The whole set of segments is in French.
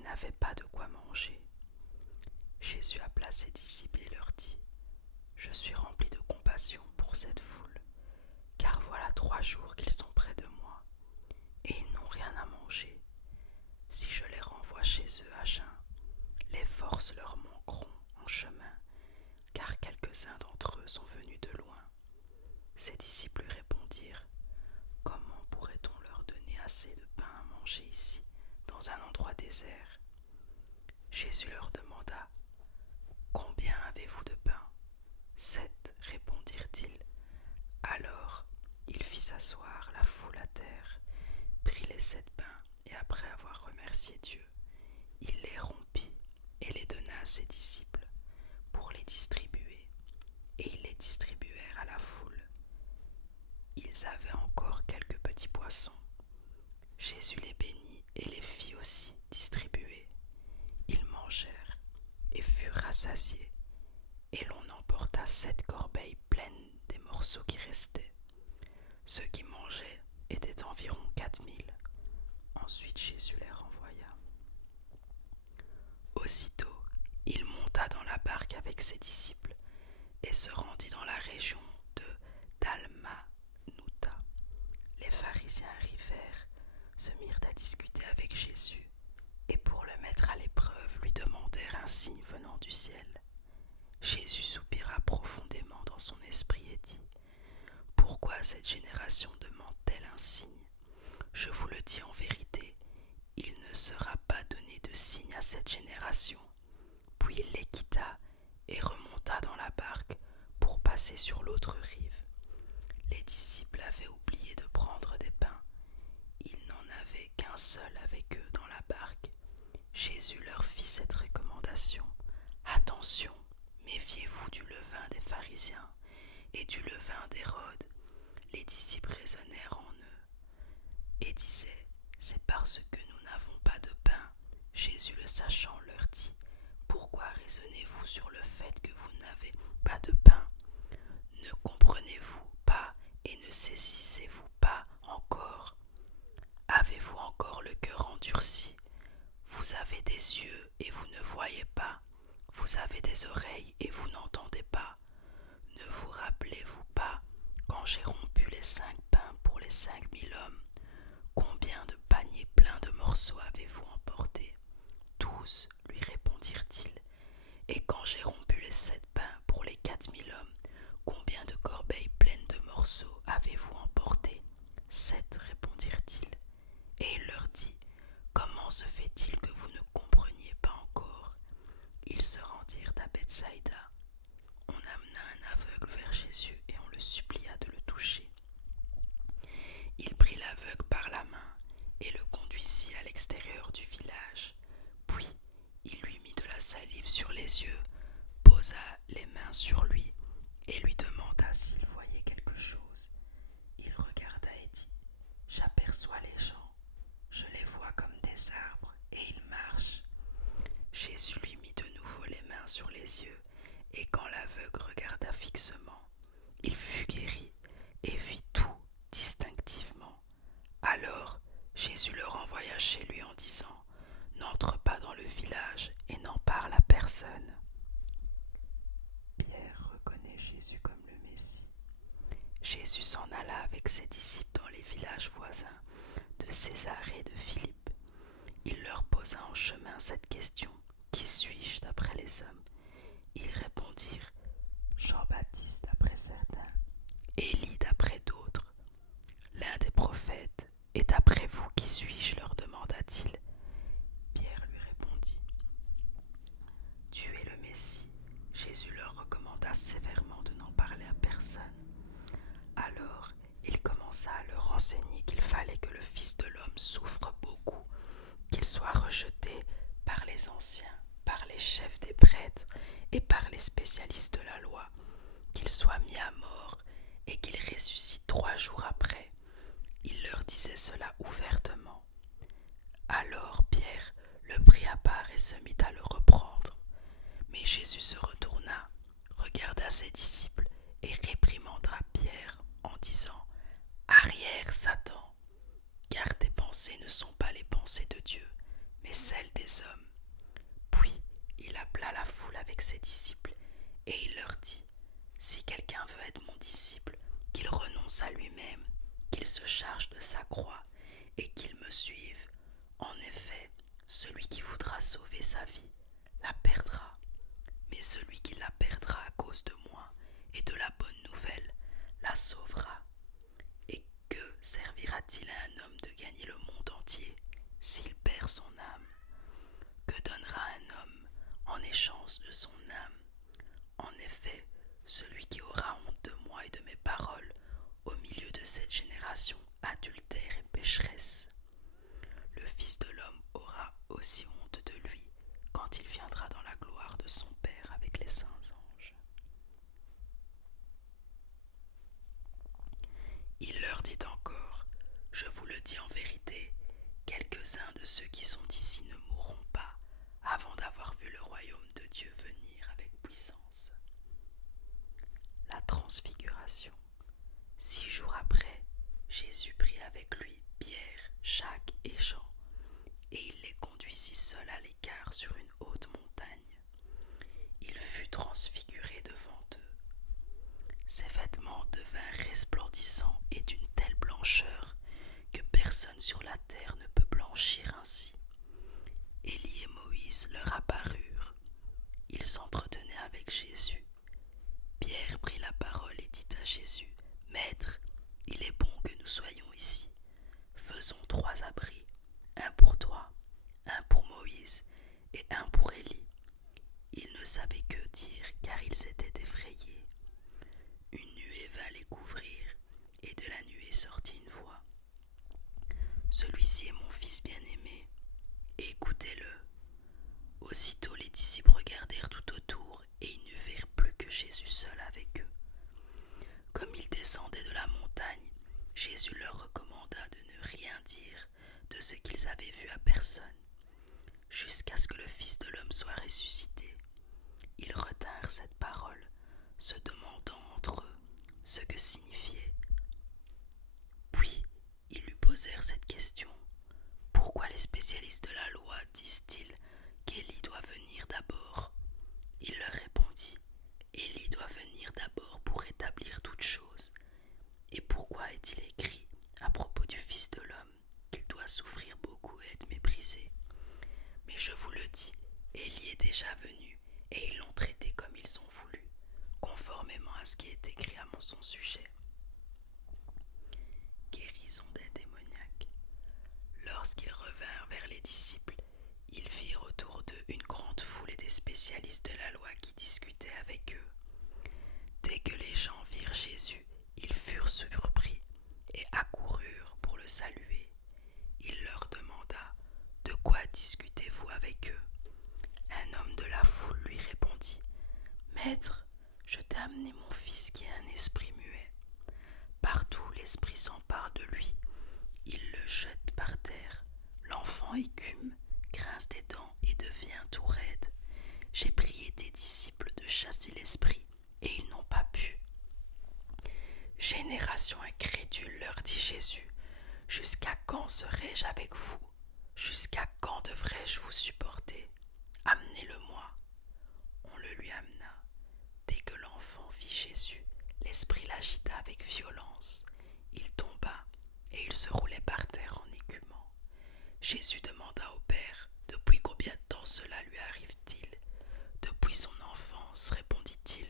et n'avaient pas de quoi manger. Jésus appela ses disciples et leur dit : « Je suis rempli de compassion pour cette foule, car voilà 3 jours qu'ils sont près de moi, et ils n'ont rien à manger. Si je les renvoie chez eux à jeun, les forces leur manqueront en chemin, car quelques-uns d'entre eux sont venus de loin. » Ses disciples lui répondirent : « Comment pourrait-on leur donner assez de pain à manger ici, dans un endroit désert ? » Jésus leur demanda : « Combien avez-vous de pain ? » « 7, répondirent-ils. Alors il fit s'asseoir la foule à terre, prit les 7 pains, et après avoir remercié Dieu, il les rompit et les donna à ses disciples pour les distribuer, et ils les distribuèrent à la foule. Ils avaient encore quelques petits poissons. Jésus les bénit et les fit aussi distribuer. Ils mangèrent et furent rassasiés, et l'on emporta 7 corbeilles pleines des morceaux qui restaient. Ceux qui mangeaient étaient environ 4000. Ensuite Jésus les renvoya. Aussitôt, il monta dans la barque avec ses disciples et se rendit dans la région de Dalmanuta. Les pharisiens arrivèrent, se mirent à discuter avec Jésus, et pour le mettre à l'épreuve, lui demandèrent un signe venant du ciel. Jésus soupira profondément dans son esprit et dit : « Pourquoi cette génération demande-t-elle un signe ? Je vous le dis en vérité, il ne sera pas donné de signe à cette génération. » Puis il les quitta et remonta dans la barque pour passer sur l'autre rive. Les disciples avaient oublié de prendre des pains. Ils n'en avaient qu'un seul avec eux dans la barque. Jésus leur fit cette recommandation : « Attention, méfiez-vous du levain des pharisiens et du levain d'Hérode. » Les disciples raisonnèrent en eux et disaient : « C'est parce que nous n'avons pas de pain. » Jésus, le sachant, leur dit : « Pourquoi raisonnez-vous sur le fait que vous n'avez pas de pain ? Ne comprenez-vous pas et ne saisissez-vous pas encore ? Avez-vous encore le cœur endurci ? Vous avez des yeux et vous ne voyez pas. Vous avez des oreilles et vous n'entendez pas. Ne vous rappelez-vous pas, quand j'ai rompu les 5 pains pour les 5000 hommes, combien de paniers pleins de morceaux avez-vous emportés ? 12, lui répondirent-ils. Et quand j'ai rompu les 7 pains pour les 4000 hommes, combien de corbeilles pleines de morceaux avez-vous emportés ? 7, répondirent-ils. Et il leur dit : Comment se fait-il que vous ne compreniez pas encore ? Ils se rendirent à Bethsaïda. On amena un aveugle vers Jésus et on le supplia de le toucher. Il prit l'aveugle par la main et le conduisit à l'extérieur du village. Puis il lui mit de la salive sur les yeux, posa les mains sur lui et lui demanda s'il voyait quelque chose. Il regarda et dit : « J'aperçois les gens, je les vois comme des arbres et ils marchent. » Jésus lui mit de nouveau les mains sur les yeux, et quand l'aveugle regarda fixement, il fut guéri et vit tout distinctivement. Alors Jésus le renvoya chez lui en disant : « N'entre pas dans le village et n'en parle à personne. » Pierre reconnaît Jésus comme le Messie. Jésus s'en alla avec ses disciples dans les villages voisins de Césarée et de Philippe. Il leur posa en chemin cette question : « Qui suis-je d'après les hommes ?» Ils répondirent : « Jean-Baptiste d'après certains, Élie d'après d'autres, l'un des prophètes. Et d'après vous, qui suis-je ? Leur demanda-t-il. Pierre lui répondit : « Tu es le Messie. » Jésus leur recommanda sévèrement de n'en parler à personne. Alors il commença à leur enseigner qu'il fallait que le Fils de l'homme souffre beaucoup, qu'il soit rejeté par les anciens, par les chefs des prêtres et par les spécialistes de la loi, qu'il soit mis à mort et qu'il ressuscite 3 jours après. Il leur disait cela ouvertement. Alors Pierre le prit à part et se mit à le reprendre. Mais Jésus se retourna, regarda ses disciples et réprimanda Pierre en disant : « Arrière, Satan, car tes pensées ne sont pas les pensées de Dieu, mais celle des hommes. Puis il appela la foule avec ses disciples, et il leur dit, « Si quelqu'un veut être mon disciple, qu'il renonce à lui-même, qu'il se charge de sa croix, et qu'il me suive. En effet, celui qui voudra sauver sa vie la perdra, mais celui qui la perdra à cause de moi et de la bonne nouvelle la sauvera. Et que servira-t-il à un homme de gagner le monde entier s'il perd son âme? Que donnera un homme en échange de son âme? En effet, celui qui aura honte de moi et de mes paroles au milieu de cette génération adultère et pécheresse, le Fils de l'homme aura aussi honte de lui quand il viendra dans la gloire de son Père avec les saints anges. » Il leur dit encore, « Je vous le dis en vérité, quelques-uns de ceux qui sont ici ne mourront pas avant d'avoir vu le royaume de Dieu venir avec puissance. » La transfiguration. 6 jours après, Jésus prit avec lui Pierre, Jacques et Jean, et il les conduisit seul à l'écart sur une haute montagne. Il fut transfiguré devant eux. Ses vêtements devinrent resplendissants et d'une telle blancheur que personne sur la terre ne peut blanchir ainsi. Élie et Moïse leur apparurent. Ils s'entretenaient avec Jésus. Pierre prit la parole et dit à Jésus, « Maître, il est bon que nous soyons ici. Faisons 3 abris, un pour toi, un pour Moïse et un pour Élie. » Ils ne savaient que dire car ils étaient effrayés. Une nuée vint les couvrir et de la nuée sortit une voix. « Celui-ci est mon fils bien-aimé, écoutez-le. » Aussitôt les disciples regardèrent tout autour et ils ne virent plus que Jésus seul avec eux. Comme ils descendaient de la montagne, Jésus leur recommanda de ne rien dire de ce qu'ils avaient vu à personne, jusqu'à ce que le Fils de l'homme soit ressuscité. Ils retinrent cette parole, se demandant entre eux ce que signifiait. Puis ils lui posèrent cette question. « Pourquoi les spécialistes de la loi disent-ils qu'Élie doit venir d'abord ?» Il leur répondit, « Élie doit venir d'abord pour établir toutes choses. Et pourquoi est-il écrit à propos du Fils de l'homme qu'il doit souffrir beaucoup et être méprisé? Mais je vous le dis, Élie est déjà venu, et ils l'ont traité comme ils ont voulu, conformément à ce qui est écrit à son sujet. » Guérison des démoniaques. Lorsqu'ils revinrent vers les disciples, ils virent autour d'eux une grande foule et des spécialistes de la loi qui discutaient avec eux. Dès que les gens virent Jésus, ils furent surpris et accoururent pour le saluer. Il leur demanda, « De quoi discutez-vous avec eux ?» Un homme de la foule lui répondit, « Maître, je t'ai amené mon fils qui est un esprit muet. Partout l'esprit s'empare de lui. Il le jette par terre. L'enfant écume, grince des dents et devient tout raide. J'ai prié tes disciples de chasser l'esprit, et ils n'ont pas pu. » Génération incrédule, leur dit Jésus, jusqu'à quand serai-je avec vous? Jusqu'à quand devrais-je vous supporter? Amenez-le-moi. On le lui amena. Dès que l'enfant vit Jésus, l'esprit l'agita avec violence. Il tomba et il se roulait par terre en écumant. Jésus demanda au Père, « Depuis combien de temps cela lui arrive-t-il » ? « Depuis son enfance, répondit-il,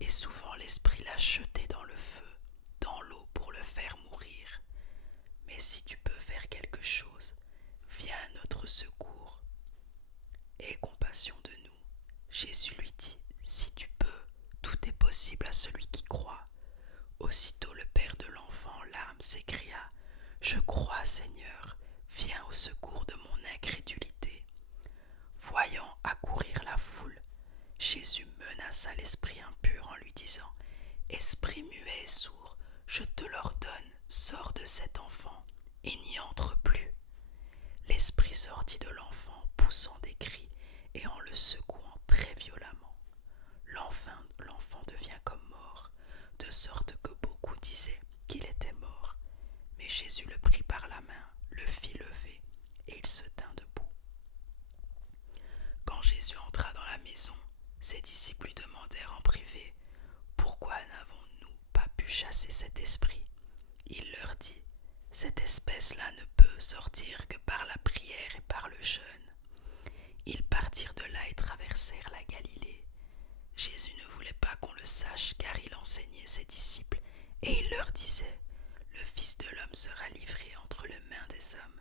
et souvent l'esprit l'a jeté dans le feu, dans l'eau pour le faire mourir. Mais si tu peux faire quelque chose, viens à notre secours. Aie compassion de nous. » Jésus lui dit, « Si tu peux, tout est possible à celui qui croit. » Aussitôt le père de l'enfant en larmes s'écria, « Je crois, Seigneur, viens au secours de mon incrédulité. » Voyant accourir la foule, Jésus menaça l'esprit impur en lui disant, « Esprit muet et sourd, je te l'ordonne, sors de cet enfant et n'y entre plus. » L'esprit sortit de l'enfant, poussant des cris et en le secouant très violemment. L'enfant devient comme mort, de sorte que beaucoup disaient qu'il était mort. Mais Jésus le prit par la main, le fit lever, et il se tint debout. Cette espèce-là ne peut sortir que par la prière et par le jeûne. Ils partirent de là et traversèrent la Galilée. Jésus ne voulait pas qu'on le sache car il enseignait ses disciples et il leur disait: Le Fils de l'homme sera livré entre les mains des hommes.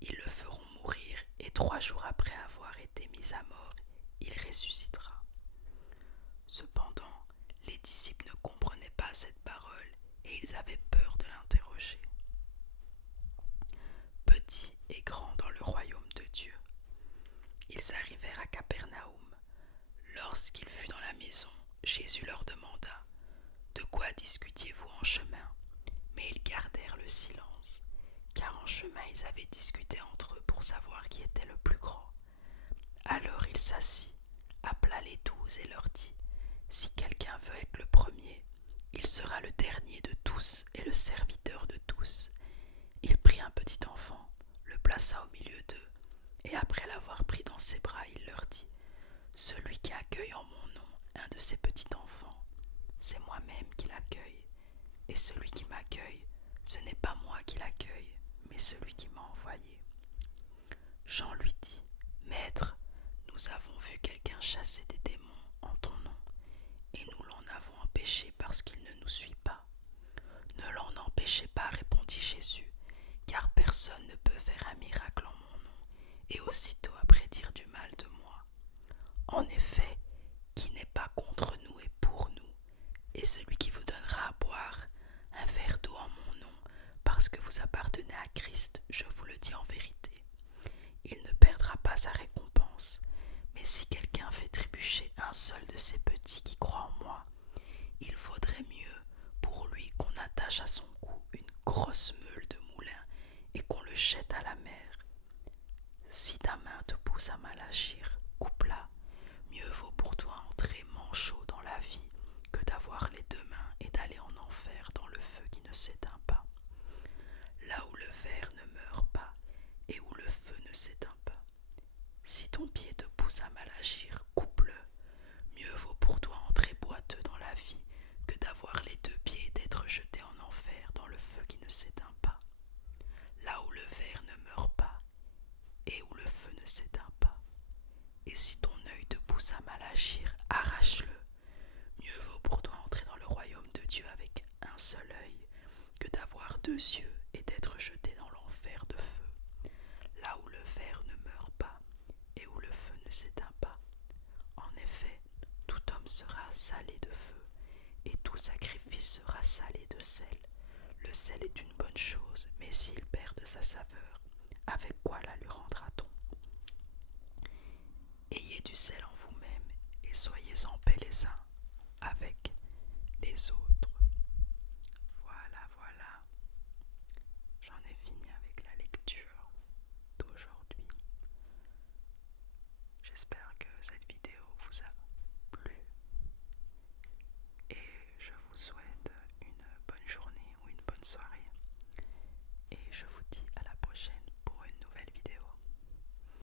Ils le feront mourir et 3 jours après avoir été mis à mort, il ressuscitera. Cependant, les disciples ne comprenaient pas cette parole et ils avaient peur de l'interroger. Petits et grands dans le royaume de Dieu. Ils arrivèrent à Capernaum. Lorsqu'il fut dans la maison, Jésus leur demanda: De quoi discutiez-vous en chemin? Mais ils gardèrent le silence, car en chemin ils avaient discuté entre eux pour savoir qui était le plus grand. Alors il s'assit, appela les 12 et leur dit: Si quelqu'un veut être le premier, il sera le dernier de tous et le serviteur de tous. Il prit un petit enfant, le plaça au milieu d'eux, et après l'avoir pris dans ses bras, il leur dit: Celui qui accueille en mon nom un de ces petits enfants, c'est moi-même qui l'accueille. Et celui qui m'accueille, ce n'est pas moi qui l'accueille, mais celui qui m'a envoyé. Jean lui dit: Maître, nous avons vu quelqu'un chasser des démons en ton nom, et nous l'en avons empêché parce qu'il ne nous suit pas. Ne l'en empêchez pas, répondit Jésus, car personne ne peut faire un miracle en mon nom, et aussitôt après dire du mal de moi. En effet, qui n'est pas contre nous est pour nous, et celui qui vous donnera à boire un verre d'eau en mon nom, parce que vous appartenez à Christ, je vous le dis en vérité, il ne perdra pas sa récompense. Mais si quelqu'un fait trébucher un seul de ces petits qui croient en moi, il vaudrait mieux pour lui qu'on attache à son cou une grosse meule de moulin et qu'on le jette à la mer. Si ta main te pousse à mal agir, coupe-la. Mieux vaut pour toi entrer manchot dans la vie que d'avoir les 2 mains et d'aller en enfer dans le feu qui ne s'éteint pas. Là où le ver ne meurt pas et où le feu ne s'éteint pas. Si ton pied te pousse à mal agir, coupe-le. Mieux vaut pour toi entrer boiteux dans la vie que d'avoir les 2 pieds et d'être jeté en enfer dans le feu qui ne s'éteint pas. Là où le ver ne meurt pas et où le feu ne s'éteint pas. Et si ton œil te pousse à mal agir, arrache-le. Mieux vaut pour toi entrer dans le royaume de Dieu avec un seul œil que d'avoir 2 yeux et d'être jeté dans l'enfer de feu, là où le ver ne meurt pas et où le feu ne s'éteint pas. En effet, tout homme sera salé de feu, et tout sacrifice sera salé de sel. Le sel est une bonne chose, mais s'il perd de sa saveur, avec quoi la lui rendra-t-on? Ayez du sel en vous-même, et soyez en paix les uns avec les autres.